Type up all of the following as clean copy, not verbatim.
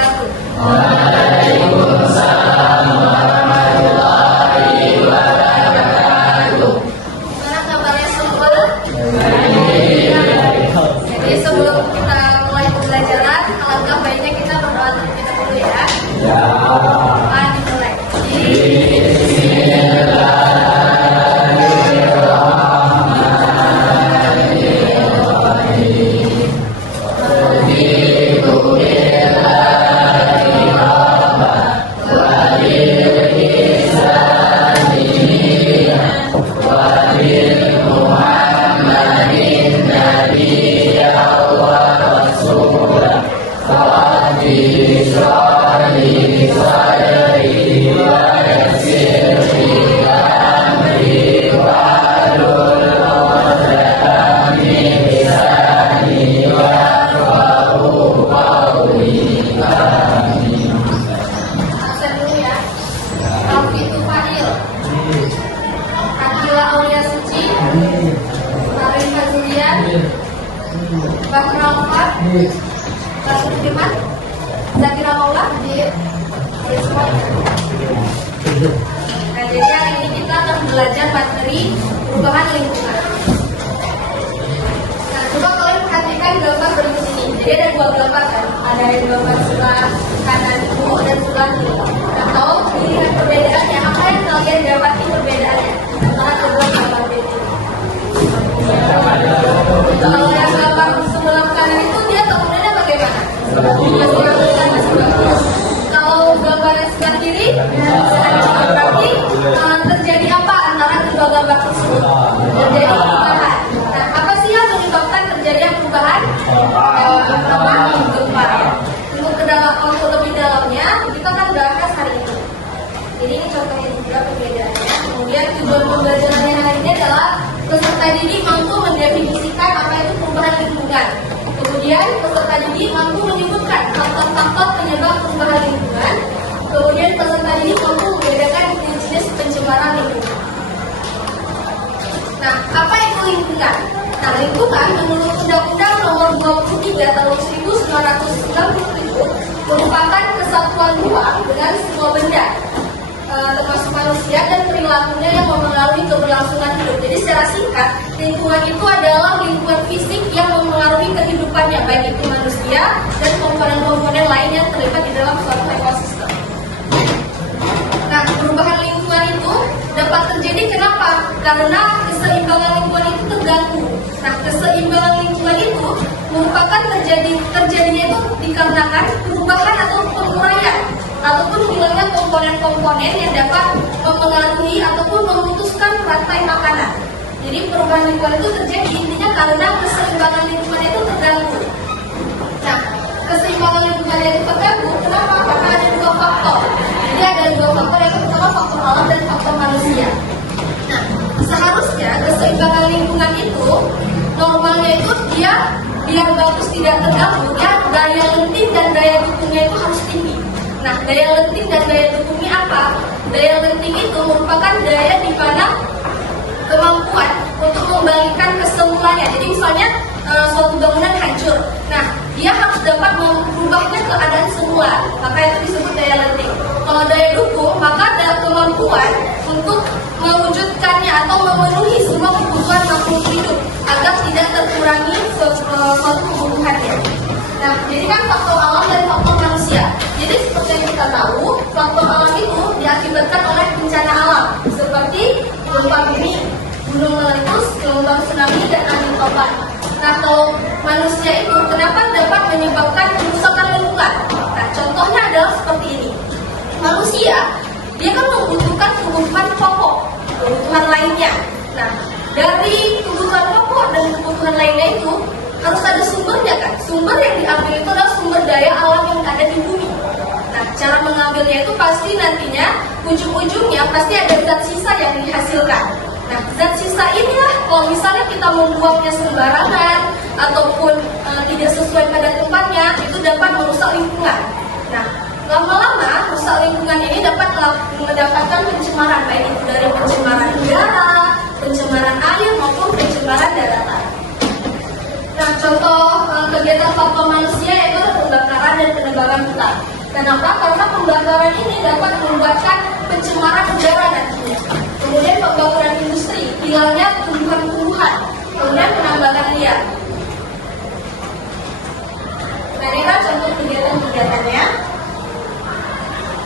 wabarakatuh. Waalaikumsalam warahmatullahi wabarakatuh. Gimana kabarnya semua? Jadi sebelum kita mulai pembelajaran, alangkah baiknya kita berdoa terlebih dahulu ya. Mari dimulai. Absen dulu ya. Tauhid itu Fadil. Akila Aulia Suci. Karin Fazulian. Bakra Alfa. Basu Firman. Zakira Maula. Nah, jadi hari ini kita akan belajar materi perubahan lingkungan. Nah, coba kalian perhatikan gambar berikut ini. Jadi ada dua gambar kan, ada yang gambar sebelah kanan itu dan sebelah kiri. Nah, kalau dilihat perbedaannya, apa yang kalian dapati perbedaannya antara kedua gambar ini? Kalau yang gambar sebelah kanan itu dia bangunannya bagaimana? Masih bagus. Kalau gambar yang sebelah kiri, berarti terjadi apa antara kedua gambar tersebut? Terjadi perubahan. Nah, apa sih yang menyebabkan terjadinya perubahan? Pertama, gempa. Untuk lebih dalamnya, kita akan bahas hari ini. Jadi ini contohnya juga perbedaannya. Kemudian tujuan pembelajaran yang hari ini adalah peserta didik mampu mendefinisikan apa itu perubahan lingkungan. Kemudian peserta didik mampu menyebutkan faktor-faktor penyebab perubahan lingkungan. Kemudian peserta didik mampu membedakan jenis pencemaran lingkungan. Nah, apa itu lingkungan? Nah, lingkungan menurut Undang-Undang Nomor 23 Tahun 1997 merupakan kesatuan ruang dengan semua benda, termasuk manusia dan perilakunya yang mempengaruhi keberlangsungan hidup. Jadi secara singkat, lingkungan itu adalah lingkungan fisik yang mempengaruhi kehidupannya, baik itu manusia dan komponen-komponen lain yang terlibat di dalam suatu ekosistem. Nah, perubahan lingkungan itu dapat terjadi kenapa? Karena keseimbangan lingkungan itu terganggu. Nah, keseimbangan lingkungan itu merupakan terjadinya itu dikarenakan perubahan atau penguraian ataupun hilangnya komponen-komponen yang dapat mempengaruhi ataupun memutuskan rantai makanan. Jadi perubahan lingkungan itu terjadi intinya karena keseimbangan lingkungan itu terganggu. Nah, keseimbangan lingkungan itu terganggu kenapa? Karena ada dua faktor. Jadi ada dua faktor, yang pertama faktor alam dan faktor manusia. Nah, seharusnya keseimbangan lingkungan itu normalnya itu dia biar bagus tidak terganggu, dia daya lenting dan daya dukungnya itu harus tinggi. Nah, daya lenting dan daya dukungnya apa? Daya lenting itu merupakan daya di mana kemampuan untuk membalikkan kesemuanya. Jadi misalnya suatu bangunan hancur, nah dia harus dapat merubahnya keadaan semula, maka itu disebut daya lenting. Kalau daya dukung, maka ada kemampuan untuk mewujudkannya atau memenuhi semua kebutuhan makhluk hidup agar tidak terkurangi suatu kebutuhannya. Nah, jadi kan faktor alam dan faktor manusia. Jadi seperti yang kita tahu, faktor alam itu diakibatkan oleh bencana alam seperti gempa bumi, gunung meletus, gelombang tsunami, dan angin topan. Nah, kalau manusia itu kenapa dapat menyebabkan kerusakan lingkungan? Nah, contohnya adalah seperti ini. Manusia, dia kan membutuhkan kebutuhan pokok, kebutuhan lainnya. Nah, dari kebutuhan pokok dan kebutuhan lainnya itu harus ada sumbernya kan? Sumber yang diambil itu adalah sumber daya alam yang ada di bumi. Nah, cara mengambilnya itu pasti nantinya ujung-ujungnya pasti ada zat sisa yang dihasilkan. Nah, zat sisa inilah kalau misalnya kita membuangnya sembarangan ataupun tidak sesuai pada tempatnya, itu dapat merusak lingkungan. Nah, lama-lama rusak lingkungan ini dapat mendapatkan pencemaran, baik itu dari pencemaran udara, pencemaran air maupun pencemaran daratan. Nah, contoh kegiatan faktor manusia yaitu pembakaran dan penebangan hutan. Kenapa? Karena pembakaran ini dapat menyebabkan pencemaran udara nantinya. Kemudian pembangunan industri, hilangnya tumbuhan-tumbuhan, kemudian penambangan liar. Nah, ini kan contoh kegiatan-kegiatannya.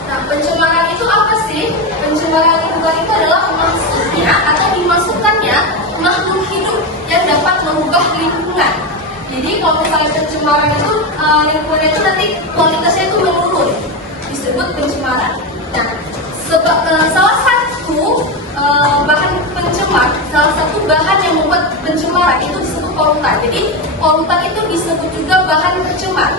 Nah, pencemaran itu apa sih? Pencemaran lingkungan itu adalah maksudnya atau dimasukkannya makhluk hidup yang dapat merubah lingkungan. Jadi kalau misalnya pencemaran itu lingkungan itu nanti kualitasnya itu menurun, disebut pencemaran. Nah, salah satu bahan pencemar, salah satu bahan yang membuat pencemaran itu disebut polutan. Jadi polutan itu disebut juga bahan pencemar.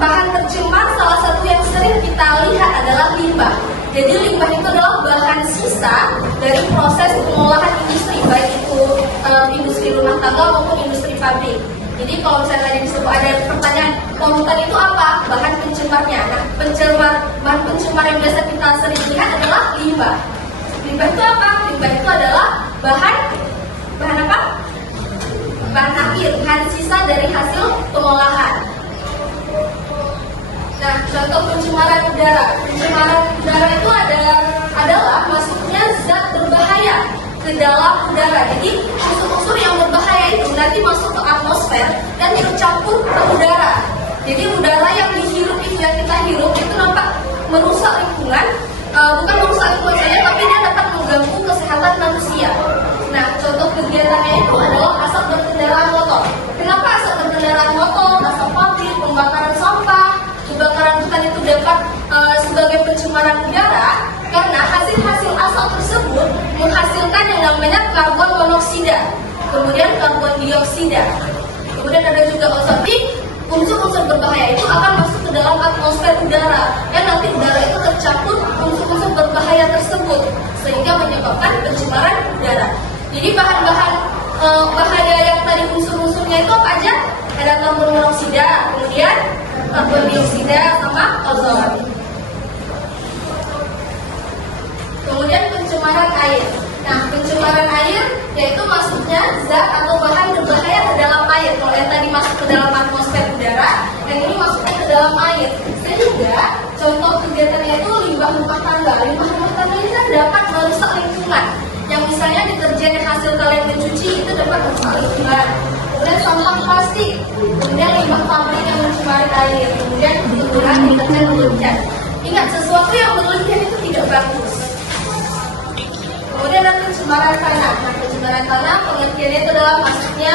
Bahan pencemar salah satu yang sering kita lihat adalah limbah. Jadi limbah itu adalah bahan sisa dari proses pengolahan industri, baik itu industri rumah tangga maupun industri pabrik. Jadi kalau misalnya tadi disebut ada pertanyaan, polutan itu apa? Bahan pencemarnya. Nah, bahan pencemar yang biasa kita sering lihat adalah limbah. Limbah itu apa? Limbah itu adalah bahan apa? Bahan akhir, bahan sisa dari hasil pengolahan. Nah, contoh pencemaran udara. Pencemaran udara itu adalah masuknya zat berbahaya ke dalam udara. Jadi unsur-unsur yang berbahaya itu nanti masuk ke atmosfer dan tercampur ke udara. Jadi udara yang dihirup itu, yang kita hirup itu nampak merusak lingkungan. Bukan merusak lingkungan saja, tapi dia dapat mengganggu kesehatan manusia. Nah, contoh kegiatannya itu adalah asap berkendaraan motor. Kenapa asap berkendaraan motor, asap pabrik, pembakaran sampah, kebakaran hutan itu dapat sebagai pencemaran udara? Karena hasil-hasil asap tersebut menghasilkan yang namanya karbon monoksida, kemudian karbon dioksida, kemudian ada juga ozon. Unsur-unsur berbahaya itu akan masuk ke dalam atmosfer udara, dan nanti udara itu tercampur unsur-unsur berbahaya tersebut, sehingga menyebabkan pencemaran udara. Jadi bahan-bahan bahaya yang tadi unsur-unsurnya itu apa aja? Ada karbon monoksida, kemudian karbon dioksida, sama ozon. Kemudian pencemaran air. Nah, pencemaran air yaitu masuknya zat atau bahan berbahaya ke dalam air. Kalau yang tadi masuk ke dalam atmosfer udara, yang ini masuknya ke dalam air. Sehingga contoh kegiatannya itu limbah rumah tangga. Limbah rumah tangga ini kan dapat merusak lingkungan. Yang misalnya deterjen yang hasil kalian mencuci itu dapat merusak lingkungan. Kemudian sampah plastik, kemudian limbah pabrik yang mencemari air, kemudian penggunaan deterjen berlebihan. Ingat, sesuatu yang berlebihan itu tidak bagus. Kemudian ada pencemaran tanah. Nah, pencemaran tanah pengertiannya itu adalah masuknya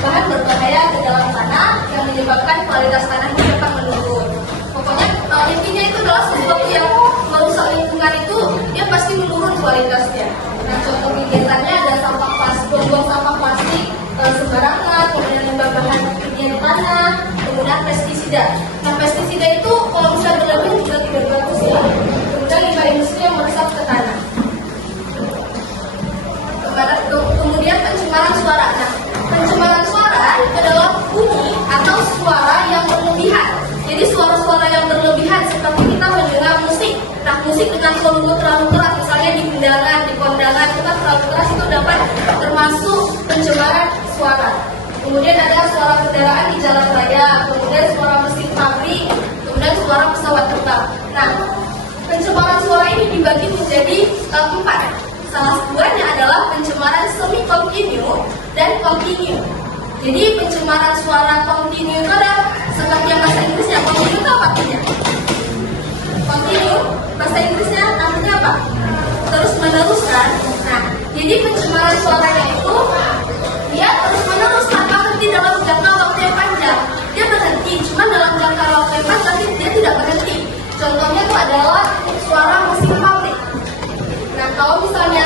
bahan berbahaya ke dalam tanah yang menyebabkan kualitas tanah itu dapat menurun. Pokoknya intinya itu adalah sesuatu yang merusak lingkungan itu dia pasti menurun kualitasnya. Nah, contoh kegiatannya ada sampah plastik, buang sampah plastik sembarangan, kemudian limbah bahan kimia di tanah, kemudian pestisida. Nah, pestisida itu kalau misalnya berlebihan juga tidak bagus ya. Kemudian limbah industri yang merusak ke tanah. Kemudian pencemaran suara. Nah, pencemaran suara itu adalah bunyi atau suara yang berlebihan. Jadi suara-suara yang berlebihan seperti kita mendengar musik. Nah, musik dengan volume terlalu keras, misalnya di undangan, di kondangan itu kan terlalu keras, itu dapat termasuk pencemaran suara. Kemudian ada suara kendaraan di jalan raya, kemudian suara mesin pabrik, kemudian suara pesawat terbang. Nah, pencemaran suara ini dibagi menjadi 4. Salah satunya adalah pencemaran semi-kontinu dan kontinu. Jadi pencemaran suara kontinu itu ada seperti yang bahasa Inggrisnya. Kontinu itu apa artinya? Kontinu, bahasa Inggrisnya artinya apa? Terus menerus kan? Nah, jadi pencemaran suaranya itu dia terus menerus tanpa berhenti dalam jangka waktu yang panjang. Dia berhenti, cuma dalam jangka waktu yang panjang tapi dia tidak berhenti. Contohnya itu adalah suara mesin pabrik. Nah, kalau misalnya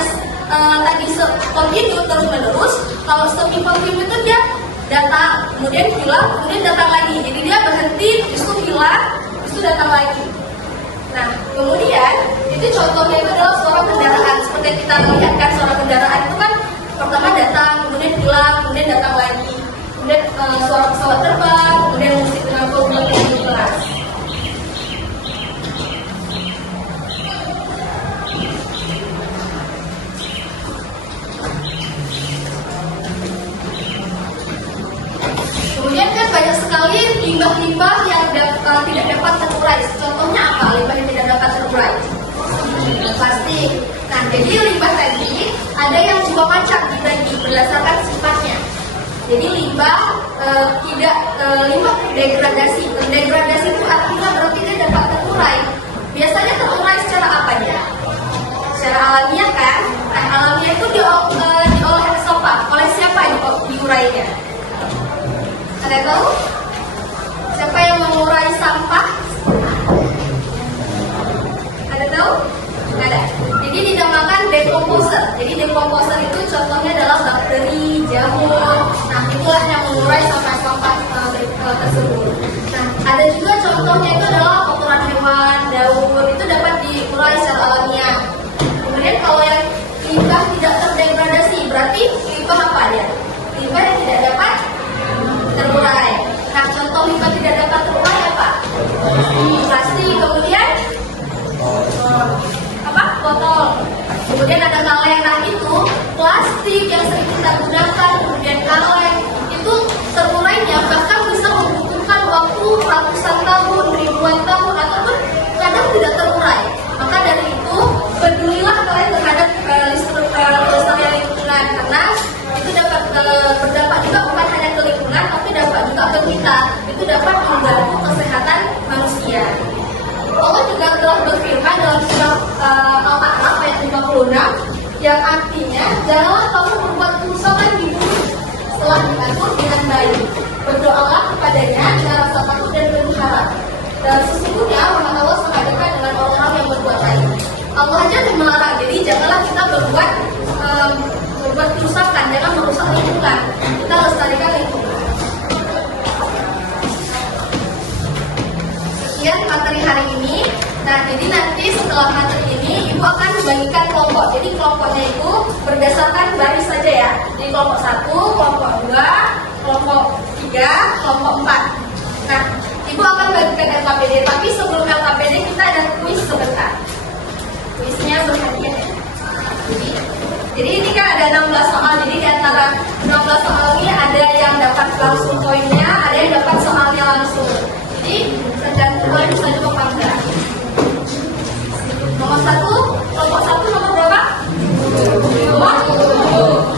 tadi kontinu terus menerus, kalau semi kontinu itu dia datang, kemudian hilang, kemudian datang lagi. Jadi dia berhenti, justru hilang, justru datang lagi. Nah, kemudian itu contohnya itu adalah suara kendaraan. Seperti kita lihat kan, suara kendaraan itu kan pertama datang, kemudian hilang, kemudian datang lagi. Kemudian suara pesawat terbang, kemudian musik dengan volume yang lebih keras. Kemudian kan banyak sekali limbah-limbah yang dapat dapat terurai. Contohnya apa? Limbah yang tidak dapat terurai. Plastik. Nah, jadi limbah tadi ada yang dua macam dibagi berdasarkan sifatnya. Jadi limbah limbah degradasi. Degradasi itu artinya berarti dia dapat terurai. Biasanya terurai secara apa ya? Secara alamiah kan? Nah, alamiah itu diolah siapa? Oleh siapa diurainya? Ada tahu? Siapa yang mengurai sampah? Ada tahu? Ada. Jadi dinamakan decomposer. Jadi decomposer itu contohnya adalah bakteri, jamur. Nah, itulah yang mengurai sampah-sampah tersebut. Nah, ada juga contohnya itu adalah kotoran hewan, daun, itu dapat diurai secara alamiah. Kemudian kalau yang limbah tidak terdegradasi, berarti limbah apa ya? Limbah yang tidak dapat terurai. Nah, contoh limbah tidak dapat terurai apa? Plastik, kemudian botol. Kemudian ada kaleng. Nah, itu plastik yang sering kita gunakan, kemudian kaleng itu terurainya bahkan bisa membutuhkan waktu ratusan tahun, ribuan tahun, ataupun kadang tidak terurai. Maka dari itu pedulilah kalian terhadap kelestarian lingkungan, karena itu dapat berdampak juga bukan hanya ke lingkungan, tapi dapat juga ke kita. Itu dapat mengganggu kesehatan manusia. Allah juga telah berfirman dalam surah Al-A'raf ayat 56 yang artinya, janganlah kamu membuat kerusakan di bumi setelah diatur dengan baik. Berdoalah kepadanya dengan rasa takut dan penuh harap. Dan sesungguhnya rahmat Allah sangat dekat dengan orang-orang yang berbuat baik. Allah aja yang melarang, jadi janganlah kita berbuat kerusakan, jangan merusak lingkungan. Kita lestarikan lingkungan. Sekian materi hari ini. Nah, jadi nanti setelah materi ini Ibu akan membagikan kelompok. Jadi kelompoknya itu berdasarkan baris saja ya. Jadi kelompok 1, kelompok 2, kelompok 3, kelompok 4. Nah, Ibu akan bagikan LKPD, tapi sebelum LKPD kita ada kuis sebentar. Kuisnya berhadiah ya. Jadi ini kan ada 16 soal. Jadi di antara 16 soal ini ada yang dapat langsung poinnya, ada yang dapat soalnya langsung. Jadi tergantung kalian bisa jawab apa enggak. Nomor 1, kelompok 1 nomor berapa? Nomor 7.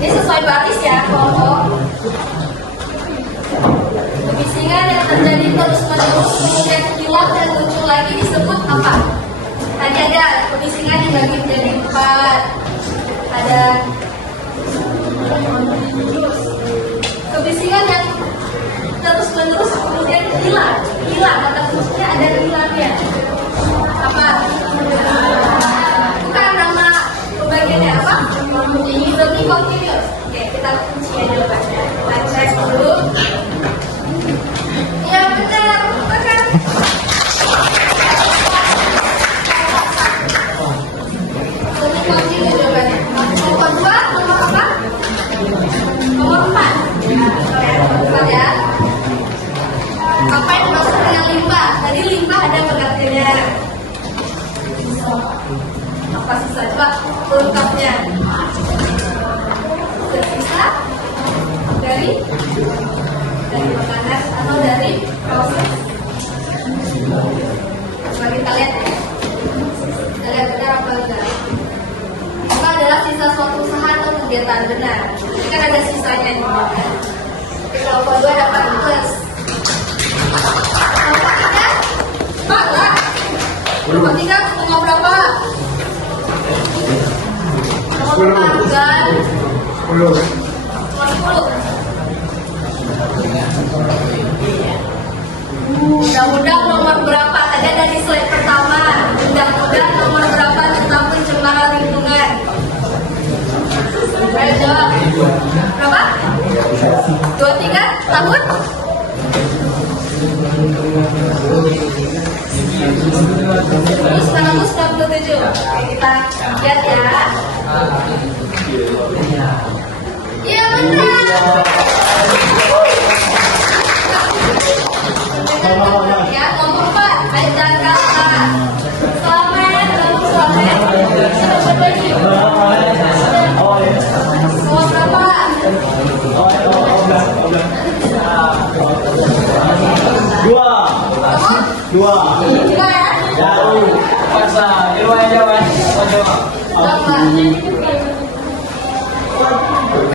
Ini sesuai baris ya kelompok. Kebisingan yang terjadi terus-menerus kemudian hilang dan muncul lagi disebut apa? Tadi ada kebisingan dibagi menjadi 4. Ada kebisingan yang terus-menerus kemudian hilang, kata maksudnya ada hilangnya. Apa? Bukan nama pembagiannya apa? Continuous. Oke, kita kunci aja jawabannya. Kita tes dulu. Ya benar, bukan? Continuous jawabannya. Nomor 2, nomor apa? Nomor 4. Nomor 4 ya. Apa yang dimaksud dengan limbah? Tadi limbah ada pengertiannya. Apa sisa? Coba lengkapnya. Tersisa dari makanan atau dari proses. Coba kita lihat ya. Kita lihat benar apa enggak. Apa adalah sisa suatu usaha atau kegiatan benar? Ini kan ada sisanya nih. Kalau kedua dapat plus. Nomor 3 nomor berapa? Nomor 4 kan? 10. Nomor 10. Undang-undang nomor berapa? Tadi ada di slide pertama. Undang-undang nomor berapa tentang pencemaran lingkungan? Ayo jawab. Berapa? 23 tahun? 1997. Oke, kita lihat ya. Iya benar. Ya, nomor 4. Ayo jangan kalah. Selamat. Nomor berapa? Dua. Dua ya. Jauh. Paksa. Di luar aja, Mas. Ojo. Coba.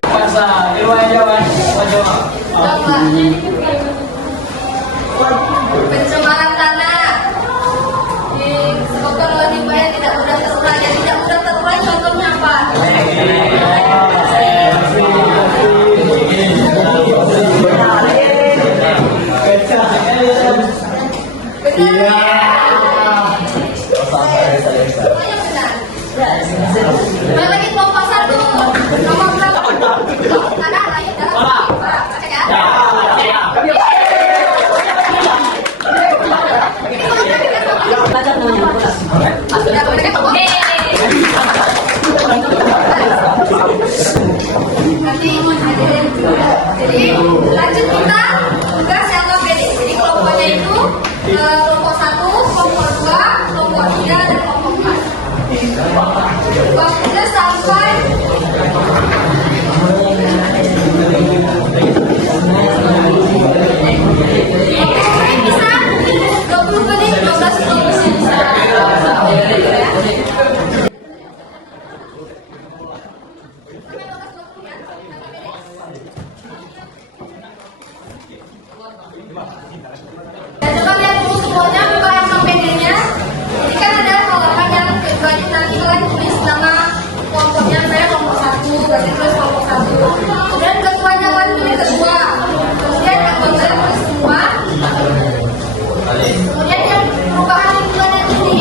Paksa. Di luar aja, Mas. Ojo. Coba. Pencemaran tanah. Disebabkan oleh limbah yang tidak mudah terurai. Yang tidak mudah terurai contohnya apa? Iya. Semuanya benar. Kembali lagi kelompok 1. Nomor berapa? Ada, ayo dah. Cek ya. Sudah kemudian oke. Nanti hadirin. Jadi lanjut kita tugas yang KPD. Jadi kelompoknya itu kelompok 1, kelompok 2, kelompok 3 dan kelompok 4. Waktunya sampai 20 menit, 12 bisa. Dan coba lihat dulu semuanya buka yang KPD-nya. Jadi kan ada halaman yang pribadi, nanti kalian tulis nama kelompoknya. Saya kelompok 1, berarti tulis kelompok 1. Kemudian ketuanya kalian tulis ketua. Kemudian anggotanya tulis semua. Kemudian yang perubahan lingkungan yang ini,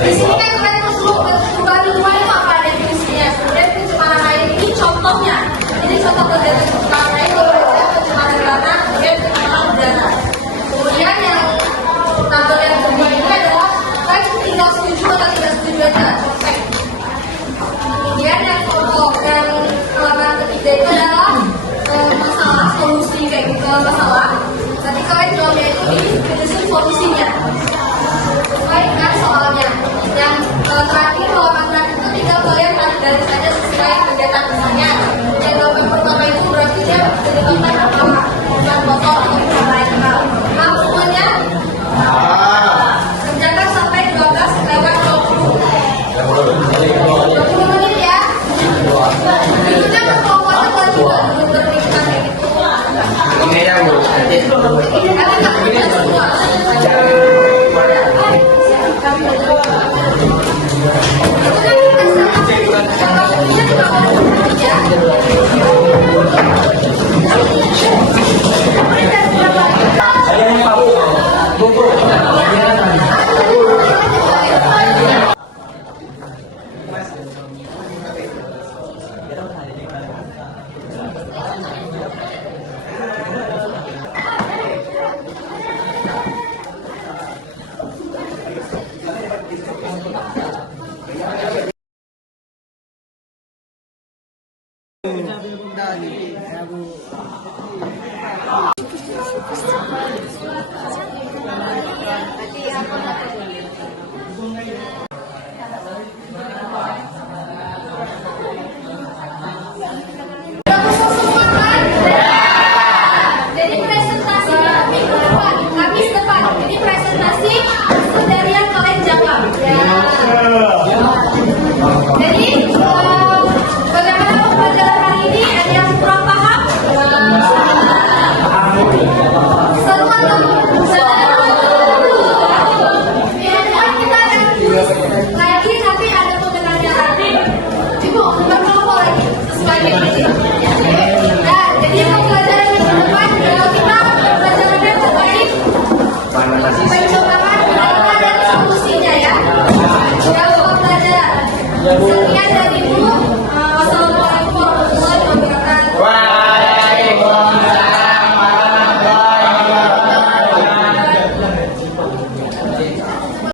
di sini kan kalian harus dulu perubahan lingkungan itu apa ada definisinya. Kemudian pencemaran air ini contohnya. Ini contoh kegiatan pencemaran air, pencemaran tanah, kemudian pencemaran udara. Kemudian yang tabel yang kedua ini adalah kalian tinggal setuju atau tidak setuju aja. Oke. Kemudian yang kelompok yang halaman ketiga itu adalah masalah solusi kayak gitu masalah. Nanti kalian jawabnya itu disusun solusinya. Sesuai dengan soalnya. Yang terakhir halaman terakhir itu tinggal kalian garis saja sesuai kegiatan misalnya. Yang halaman pertama itu berarti dia menyebabkan apa? Bukan kotor atau bukan lain hal. Paham semuanya? Kerjakan sampai 12 lewat 20 menit ya. Itunya kelompoknya buat juga belum berpikiran kayak gitu. Kalian tak punya semua. Itu kan kita sama. Kalau punya juga mau ya.